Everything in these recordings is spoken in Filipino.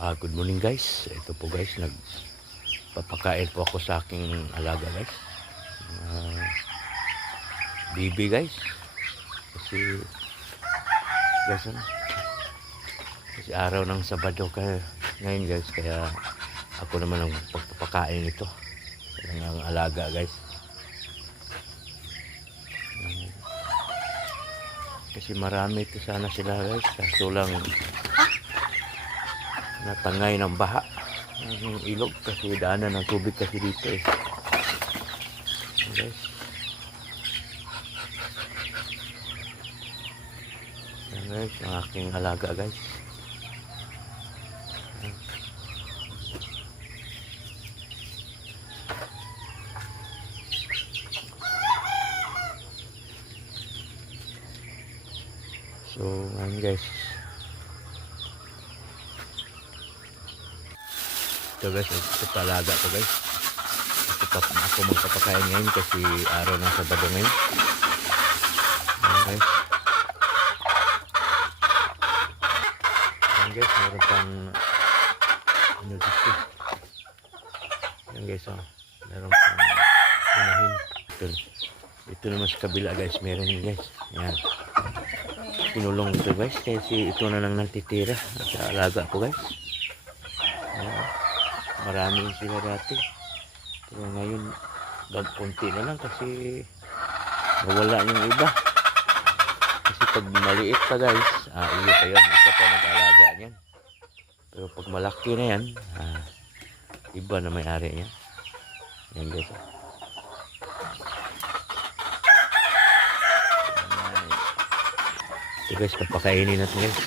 Good morning guys. Ito po guys, nagpapakain po ako sa aking alaga guys. Bibi guys. Kasi guys, kasi araw ng Sabado ngayon guys, kaya ako naman ang pagpapakain ito ng alaga guys. Kasi marami ito sana sila guys, kaso lang natangay ng baha ng ilog kasi daanan ng tubig kasi dito guys. Yan guys, ang aking alaga guys. So ngayon guys, ito guys, ito talaga to guys. Ako magpapakain ngayon kasi araw ng Sabado ngayon. Okay. Ayan guys, meron pang ano dito. Ayan guys, meron pang unahin. Ito naman sa kabila guys, meron guys. Ayan. Pinulong ito guys kasi ito na lang natitira sa alaga ko guys. Ayan. Marami sila dati, pero ngayon konti na lang kasi nawala yung iba. Kasi pag maliit pa guys, iyo pa yun, ito pa mag-alaga niyan. Pero pag malaki na yan, iba na may-ari niya. Yan guys. Ito guys, papakainin natin guys.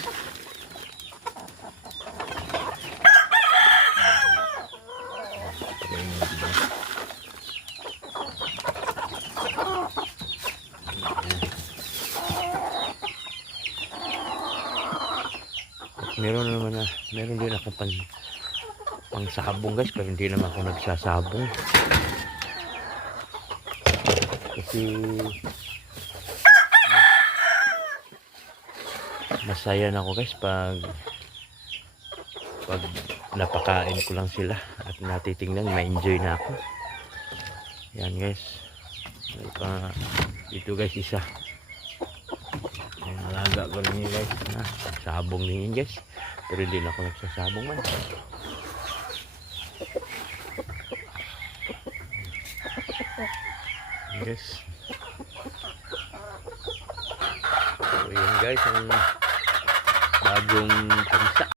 Meron din ako pang sabong guys, pero hindi naman ako nagsasabong kasi masaya na ako guys pag napakain ko lang sila at natitingnan, ma-enjoy na ako. Yan guys, dito guys isa alaga ko rin guys, sabong din yun guys, pero hindi na ako nagsasabong man. Guys, so yun guys, ang bagong pamsa.